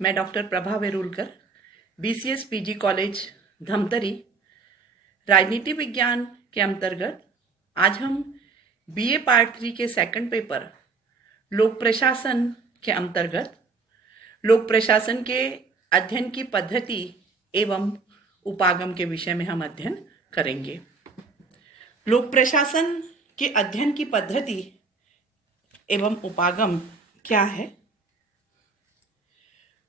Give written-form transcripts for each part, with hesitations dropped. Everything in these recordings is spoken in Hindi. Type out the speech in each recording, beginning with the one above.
मैं doctor Prabha Verulkar, BCS PG college Dhamtari, राजनीति विज्ञान के अंतर्गत आज हम BA पार्ट 3 के सेकंड पेपर लोक प्रशासन के अंतर्गत लोक प्रशासन के अध्ययन की पद्धति एवं उपागम के विषय में हम अध्ययन करेंगे। लोक प्रशासन के अध्ययन की पद्धति एवं उपागम क्या है?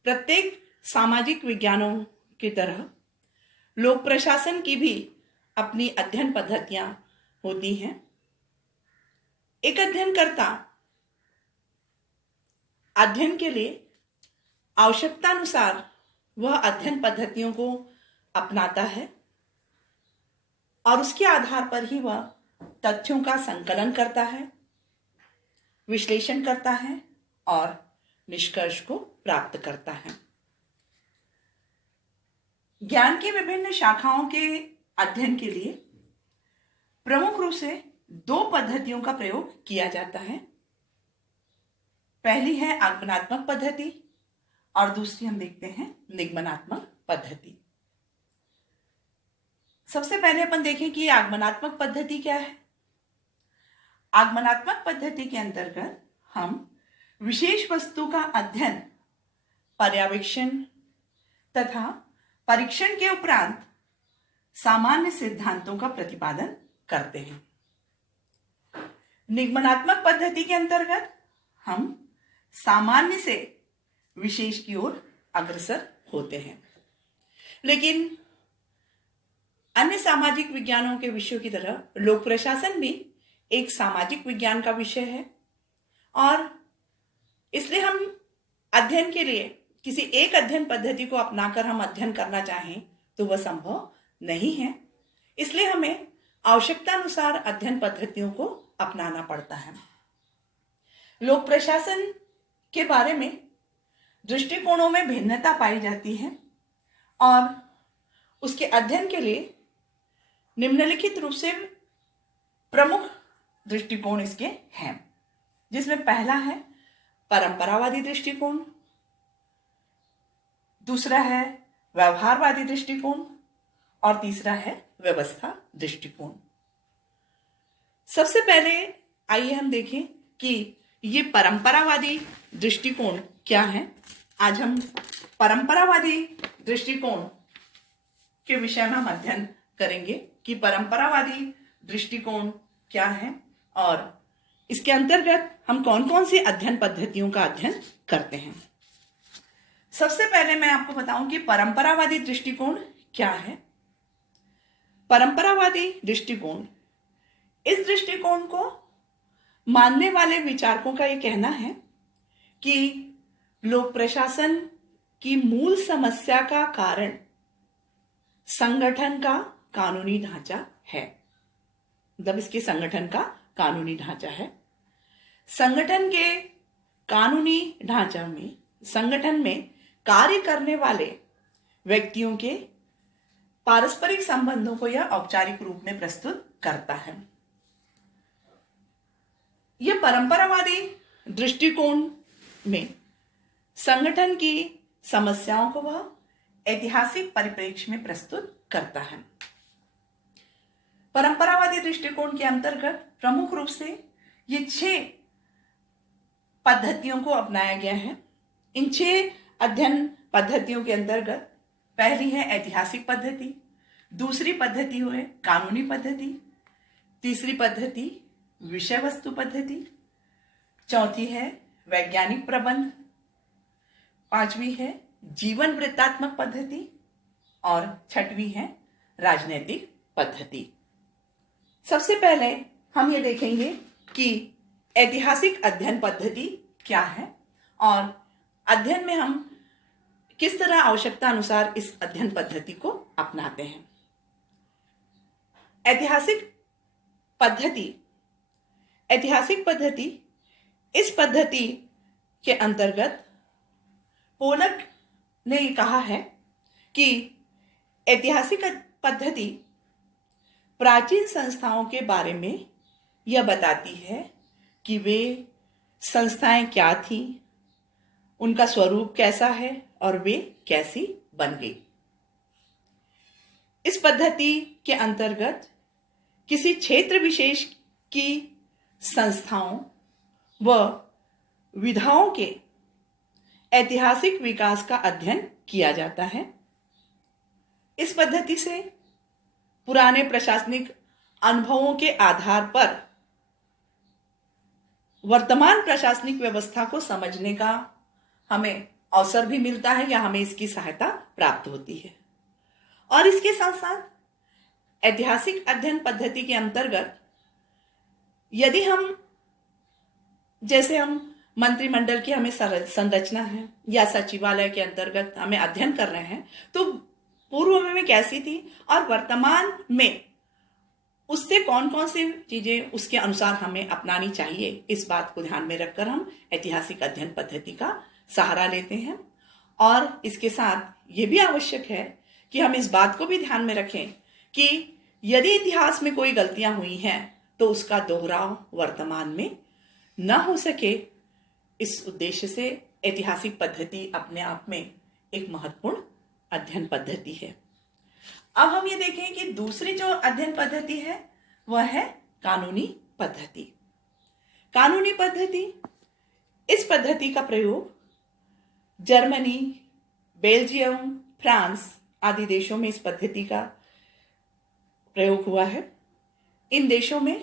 प्रत्येक सामाजिक विज्ञानों की तरह लोक प्रशासन की भी अपनी अध्ययन पद्धतियां होती हैं। एक अध्ययनकर्ता अध्ययन के लिए आवश्यकतानुसार वह अध्ययन पद्धतियों को अपनाता है और उसके आधार पर ही वह तथ्यों का संकलन करता है, विश्लेषण करता है और निष्कर्ष को प्राप्त करता है। ज्ञान की विभिन्न शाखाओं के अध्ययन के लिए प्रमुख रूप से दो पद्धतियों का प्रयोग किया जाता है। पहली है आगमनात्मक पद्धति और दूसरी हम देखते हैं निगमनात्मक पद्धति। सबसे पहले अपन देखें कि आगमनात्मक पद्धति क्या है। आगमनात्मक पद्धति के अंतर्गत हम विशेष वस्तु का अध्ययन, पर्यवेक्षण तथा परीक्षण के उपरांत सामान्य सिद्धांतों का प्रतिपादन करते हैं। निगमनात्मक पद्धति के अंतर्गत हम सामान्य से विशेष की ओर अग्रसर होते हैं। लेकिन अन्य सामाजिक विज्ञानों के विषयों की तरह लोक प्रशासन भी एक सामाजिक विज्ञान का विषय है और इसलिए हम अध्ययन के लिए किसी एक अध्ययन पद्धति को अपनाकर हम अध्ययन करना चाहें तो वह संभव नहीं है। इसलिए हमें आवश्यकतानुसार अध्ययन पद्धतियों को अपनाना पड़ता है। लोक प्रशासन के बारे में दृष्टिकोणों में भिन्नता पाई जाती है और उसके अध्ययन के लिए निम्नलिखित रूप से प्रमुख दृष्टिकोण इसके हैं, जिसमें पहला है परंपरावादी दृष्टिकोण, दूसरा है व्यवहारवादी दृष्टिकोण और तीसरा है व्यवस्था दृष्टिकोण। सबसे पहले आइए हम देखें कि ये परंपरावादी दृष्टिकोण क्या है। आज हम परंपरावादी दृष्टिकोण के विषय में हम अध्ययन करेंगे कि परंपरावादी दृष्टिकोण क्या है और इसके अंतर्गत हम कौन कौन सी अध्ययन पद्धतियों का अध्ययन करते हैं। सबसे पहले मैं आपको बताऊं कि परंपरावादी दृष्टिकोण क्या है। परंपरावादी दृष्टिकोण, इस दृष्टिकोण को मानने वाले विचारकों का यह कहना है कि लोक प्रशासन की मूल समस्या का कारण संगठन का कानूनी ढांचा है। मतलब इसके संगठन का कानूनी ढांचा है। संगठन के कानूनी ढांचा में संगठन में कार्य करने वाले व्यक्तियों के पारस्परिक संबंधों को यह औपचारिक रूप में प्रस्तुत करता है। यह परंपरावादी दृष्टिकोण में संगठन की समस्याओं को वह ऐतिहासिक परिप्रेक्ष्य में प्रस्तुत करता है। परंपरावादी दृष्टिकोण के अंतर्गत प्रमुख रूप से ये 6 पद्धतियों को अपनाया गया है। इन 6 अध्ययन पद्धतियों के अंतर्गत पहली है ऐतिहासिक पद्धति, दूसरी पद्धति है कानूनी पद्धति, तीसरी पद्धति विषय वस्तु पद्धति, चौथी है वैज्ञानिक प्रबंध, पांचवी है जीवन वृत्तात्मक पद्धति और छठवीं है राजनैतिक पद्धति। सबसे पहले हम ये देखेंगे कि ऐतिहासिक अध्ययन पद्धति क्या है और अध्ययन में हम किस तरह आवश्यकता अनुसार इस अध्ययन पद्धति को अपनाते हैं। ऐतिहासिक पद्धति इस पद्धति के अंतर्गत पोलक ने कहा है कि ऐतिहासिक पद्धति प्राचीन संस्थाओं के बारे में यह बताती है कि वे संस्थाएं क्या थीं, उनका स्वरूप कैसा है और वे कैसी बन गई। इस पद्धति के अंतर्गत किसी क्षेत्र विशेष की संस्थाओं व विधाओं के ऐतिहासिक विकास का अध्ययन किया जाता है। इस पद्धति से पुराने प्रशासनिक अनुभवों के आधार पर वर्तमान प्रशासनिक व्यवस्था को समझने का हमें अवसर भी मिलता है या हमें इसकी सहायता प्राप्त होती है। और इसके साथ साथ ऐतिहासिक अध्ययन पद्धति के अंतर्गत यदि हम मंत्रिमंडल की हमें संरचना है या सचिवालय के अंतर्गत हमें अध्ययन कर रहे हैं, तो पूर्व में कैसी थी और वर्तमान में उससे कौन कौन सी चीजें उसके अनुसार हमें अपनानी चाहिए, इस बात को ध्यान में रखकर हम ऐतिहासिक अध्ययन पद्धति का सहारा लेते हैं। और इसके साथ ये भी आवश्यक है कि हम इस बात को भी ध्यान में रखें कि यदि इतिहास में कोई गलतियां हुई हैं तो उसका दोहराव वर्तमान में न हो सके। इस उद्देश्य से ऐतिहासिक पद्धति अपने आप में एक महत्वपूर्ण अध्ययन पद्धति है। अब हम ये देखें कि दूसरी जो अध्ययन पद्धति है वह है कानूनी पद्धति। कानूनी पद्धति, इस पद्धति का प्रयोग जर्मनी, बेल्जियम, फ्रांस आदि देशों में इस पद्धति का प्रयोग हुआ है। इन देशों में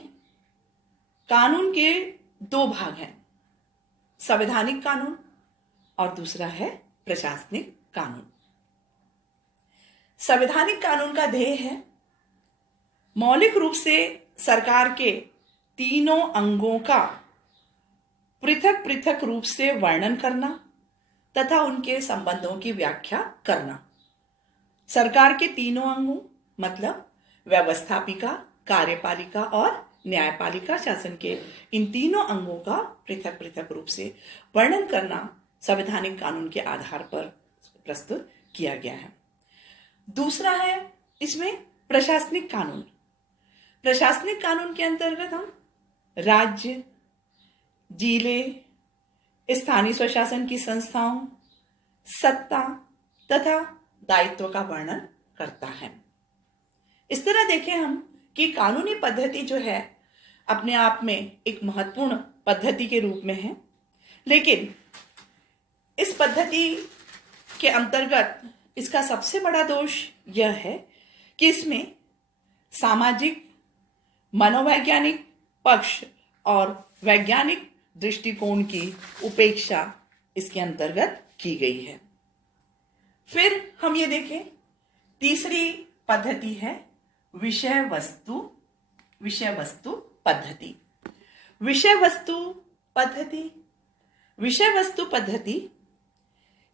कानून के दो भाग हैं, संवैधानिक कानून और दूसरा है प्रशासनिक कानून। संवैधानिक कानून का ध्येय है मौलिक रूप से सरकार के तीनों अंगों का पृथक पृथक रूप से वर्णन करना तथा उनके संबंधों की व्याख्या करना। सरकार के तीनों अंगों मतलब व्यवस्थापिका, कार्यपालिका और न्यायपालिका शासन के इन तीनों अंगों का पृथक पृथक रूप से वर्णन करना संवैधानिक कानून के आधार पर प्रस्तुत किया गया है। दूसरा है इसमें प्रशासनिक कानून। प्रशासनिक कानून के अंतर्गत हम राज्य, जिले, स्थानीय स्वशासन की संस्थाओं, सत्ता तथा दायित्व का वर्णन करता है। इस तरह देखें हम कि कानूनी पद्धति जो है अपने आप में एक महत्वपूर्ण पद्धति के रूप में है, लेकिन इस पद्धति के अंतर्गत इसका सबसे बड़ा दोष यह है कि इसमें सामाजिक, मनोवैज्ञानिक पक्ष और वैज्ञानिक दृष्टिकोण की उपेक्षा इसके अंतर्गत की गई है। फिर हम ये देखें, तीसरी पद्धति है विषय वस्तु पद्धति। विषय वस्तु पद्धति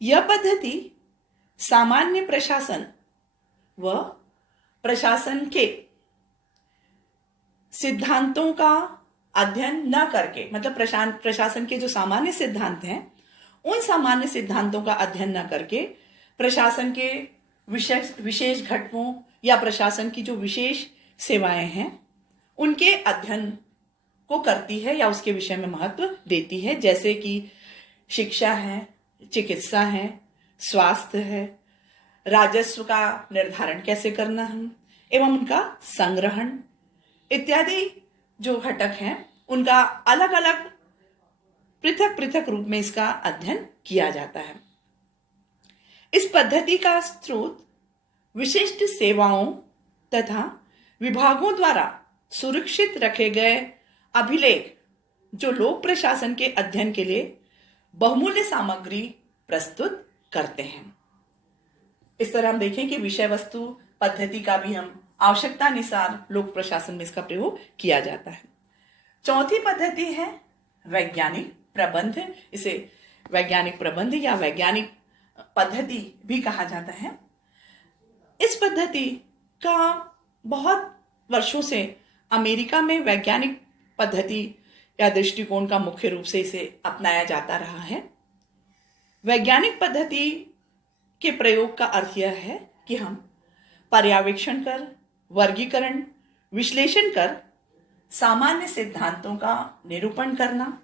यह पद्धति सामान्य प्रशासन व प्रशासन के सिद्धांतों का अध्ययन न करके, मतलब प्रशासन के जो सामान्य सिद्धांत हैं उन सामान्य सिद्धांतों का अध्ययन न करके प्रशासन के विशेष घटकों या प्रशासन की जो विशेष सेवाएं हैं उनके अध्ययन को करती है या उसके विषय में महत्व देती है, जैसे कि शिक्षा है, चिकित्सा है, स्वास्थ्य है, राजस्व का निर्धारण कैसे करना है एवं उनका संग्रहण इत्यादि जो घटक हैं उनका अलग अलग पृथक पृथक रूप में इसका अध्ययन किया जाता है। इस पद्धति का स्रोत विशिष्ट सेवाओं तथा विभागों द्वारा सुरक्षित रखे गए अभिलेख जो लोक प्रशासन के अध्ययन के लिए बहुमूल्य सामग्री प्रस्तुत करते हैं। इस तरह हम देखें कि विषय वस्तु पद्धति का भी हम आवश्यकता अनुसार लोक प्रशासन में इसका प्रयोग किया जाता है। चौथी पद्धति है वैज्ञानिक प्रबंध। इसे वैज्ञानिक प्रबंध या वैज्ञानिक पद्धति भी कहा जाता है। इस पद्धति का बहुत वर्षों से अमेरिका में वैज्ञानिक पद्धति या दृष्टिकोण का मुख्य रूप से इसे अपनाया जाता रहा है। वैज्ञानिक पद्धति के प्रयोग का अर्थ यह है कि हम पर्यवेक्षण कर, वर्गीकरण, विश्लेषण कर सामान्य सिद्धांतों का निरूपण करना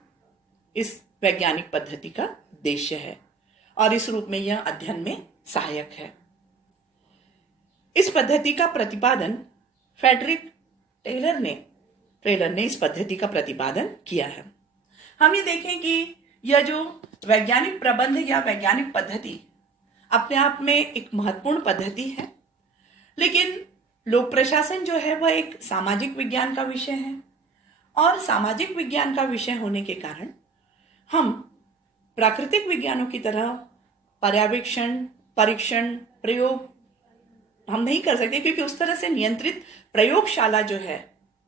इस वैज्ञानिक पद्धति का उद्देश्य है। और इस रूप में यह अध्ययन में सहायक है। इस पद्धति का प्रतिपादन फ्रेडरिक टेलर ने इस पद्धति का प्रतिपादन किया है। हम ये देखें कि यह जो वैज्ञानिक प्रबंध या वैज्ञानिक पद्धति अपने आप में एक महत्वपूर्ण पद्धति है, लेकिन लोक प्रशासन जो है वह एक सामाजिक विज्ञान का विषय है और सामाजिक विज्ञान का विषय होने के कारण हम प्राकृतिक विज्ञानों की तरह पर्यवेक्षण, परीक्षण, प्रयोग हम नहीं कर सकते, क्योंकि उस तरह से नियंत्रित प्रयोगशाला जो है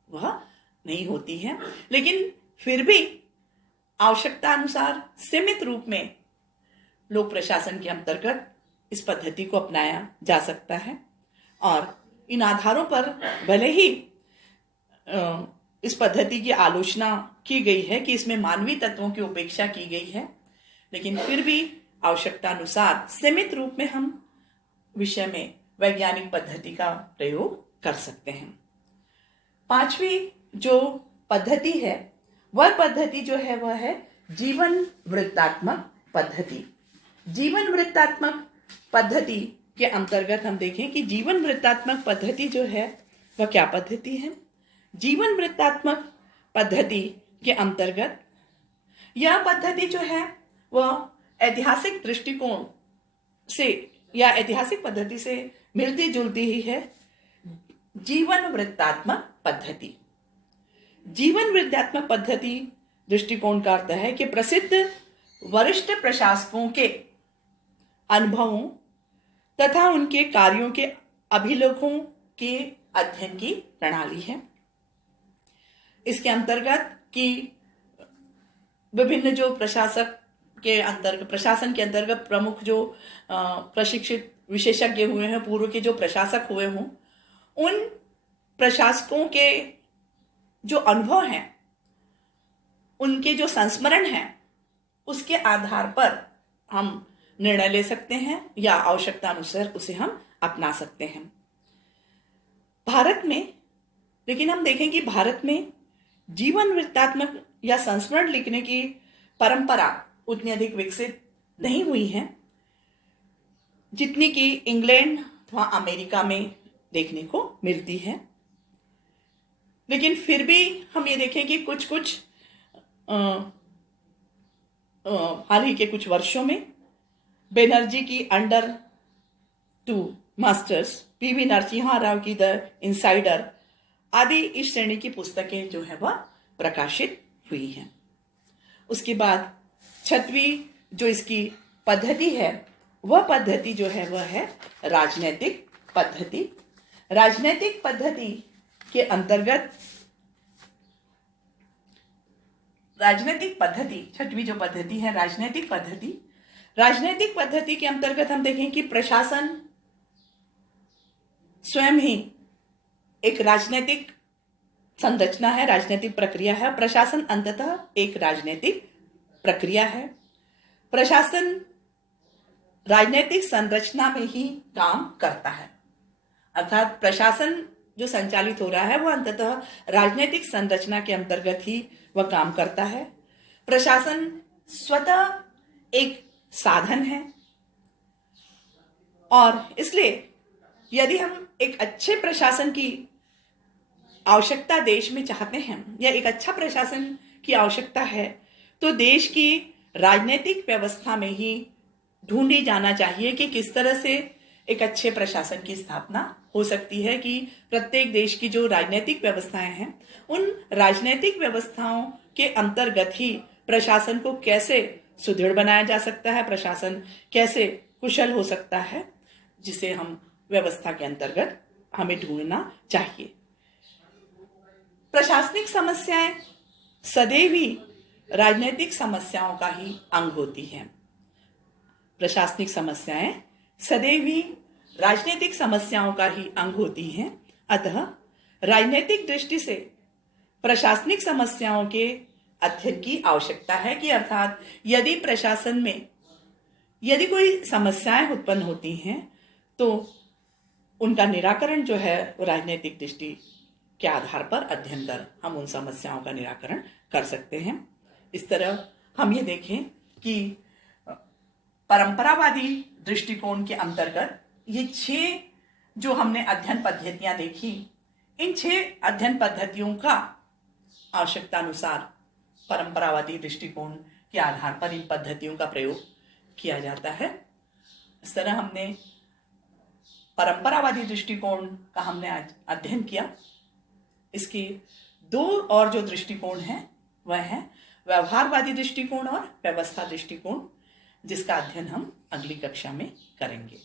वह नहीं होती है। लेकिन फिर भी आवश्यकता अनुसार सीमित रूप में लोक प्रशासन के अंतर्गत इस पद्धति को अपनाया जा सकता है और इन आधारों पर भले ही इस पद्धति की आलोचना की गई है कि इसमें मानवीय तत्वों की उपेक्षा की गई है, लेकिन फिर भी आवश्यकता अनुसार सीमित रूप में हम विषय में वैज्ञानिक पद्धति का प्रयोग कर सकते हैं। पांचवी जो पद्धति है वह पद्धति जो है वह है जीवन वृत्तात्मक पद्धति। जीवन वृत्तात्मक पद्धति के अंतर्गत हम देखें कि जीवन वृत्तात्मक पद्धति जो है वह क्या पद्धति है। जीवन वृत्तात्मक पद्धति के अंतर्गत यह पद्धति जो है वह ऐतिहासिक दृष्टिकोण से या ऐतिहासिक पद्धति से मिलती जुलती ही है। जीवन वृत्तात्मक पद्धति, जीवन वृत्तात्मक पद्धति दृष्टिकोण का अर्थ है कि प्रसिद्ध वरिष्ठ प्रशासकों के अनुभवों तथा उनके कार्यों के अभिलेखों के अध्ययन की प्रणाली है। इसके अंतर्गत कि विभिन्न जो प्रशासन के अंतर्गत प्रमुख जो प्रशिक्षित विशेषज्ञ हुए हैं, पूर्व के जो प्रशासक हुए हों, उन प्रशासकों के जो अनुभव हैं, उनके जो संस्मरण हैं, उसके आधार पर हम निर्णय ले सकते हैं या आवश्यकता अनुसार उसे हम अपना सकते हैं। भारत में लेकिन हम देखें कि भारत में जीवन वृत्तात्मक या संस्मरण लिखने की परंपरा उतनी अधिक विकसित नहीं हुई है जितनी कि इंग्लैंड अथवा अमेरिका में देखने को मिलती है। लेकिन फिर भी हम ये देखें कि कुछ हाल ही के कुछ वर्षों में बेनर्जी की under 2 masters, PV Narasimha Rao की द इनसाइडर आदि इस श्रेणी की पुस्तकें जो है वह प्रकाशित हुई हैं। उसके बाद 6वीं जो इसकी पद्धति है वह पद्धति जो है वह है राजनैतिक पद्धति। राजनैतिक पद्धति के अंतर्गत राजनैतिक पद्धति 6वीं जो पद्धति है राजनैतिक पद्धति के अंतर्गत हम देखें कि प्रशासन स्वयं ही एक राजनीतिक संरचना है, राजनीतिक प्रक्रिया है। प्रशासन अंततः एक राजनीतिक प्रक्रिया है। प्रशासन राजनीतिक संरचना में ही काम करता है, अर्थात प्रशासन जो संचालित हो रहा है वह अंततः राजनीतिक संरचना के अंतर्गत ही वह काम करता है। प्रशासन स्वतः एक साधन है और इसलिए यदि हम एक अच्छे प्रशासन की आवश्यकता देश में चाहते हैं या एक अच्छा प्रशासन की आवश्यकता है तो देश की राजनीतिक व्यवस्था में ही ढूंढी जाना चाहिए कि किस तरह से एक अच्छे प्रशासन की स्थापना हो सकती है, कि प्रत्येक देश की जो राजनीतिक व्यवस्थाएं हैं उन राजनीतिक व्यवस्थाओं के अंतर्गत ही प्रशासन को कैसे सुदृढ़ बनाया जा सकता है, प्रशासन कैसे कुशल हो सकता है, जिसे हम व्यवस्था के अंतर्गत हमें ढूंढना चाहिए। प्रशासनिक समस्याएं सदैव ही राजनीतिक समस्याओं का ही अंग होती हैं। प्रशासनिक समस्याएं सदैव ही राजनीतिक समस्याओं का ही अंग होती हैं। अतः राजनीतिक दृष्टि से प्रशासनिक समस्याओं के अध्ययन की आवश्यकता है, कि अर्थात यदि प्रशासन में यदि कोई समस्याएं उत्पन्न होती हैं तो उनका निराकरण जो है वो राजनीतिक दृष्टि के आधार पर अध्ययन कर हम उन समस्याओं का निराकरण कर सकते हैं। इस तरह हम ये देखें कि परंपरावादी दृष्टिकोण के अंतर्गत ये 6 जो हमने अध्ययन पद्धतियां देखी, इन 6 अध्ययन पद्धतियों का आवश्यकता अनुसार परंपरावादी दृष्टिकोण के आधार पर इन पद्धतियों का प्रयोग किया जाता है। इस तरह हमने परंपरावादी दृष्टिकोण का हमने आज अध्ययन किया। इसके 2 और जो दृष्टिकोण हैं वह है व्यवहारवादी दृष्टिकोण और व्यवस्था दृष्टिकोण, जिसका अध्ययन हम अगली कक्षा में करेंगे।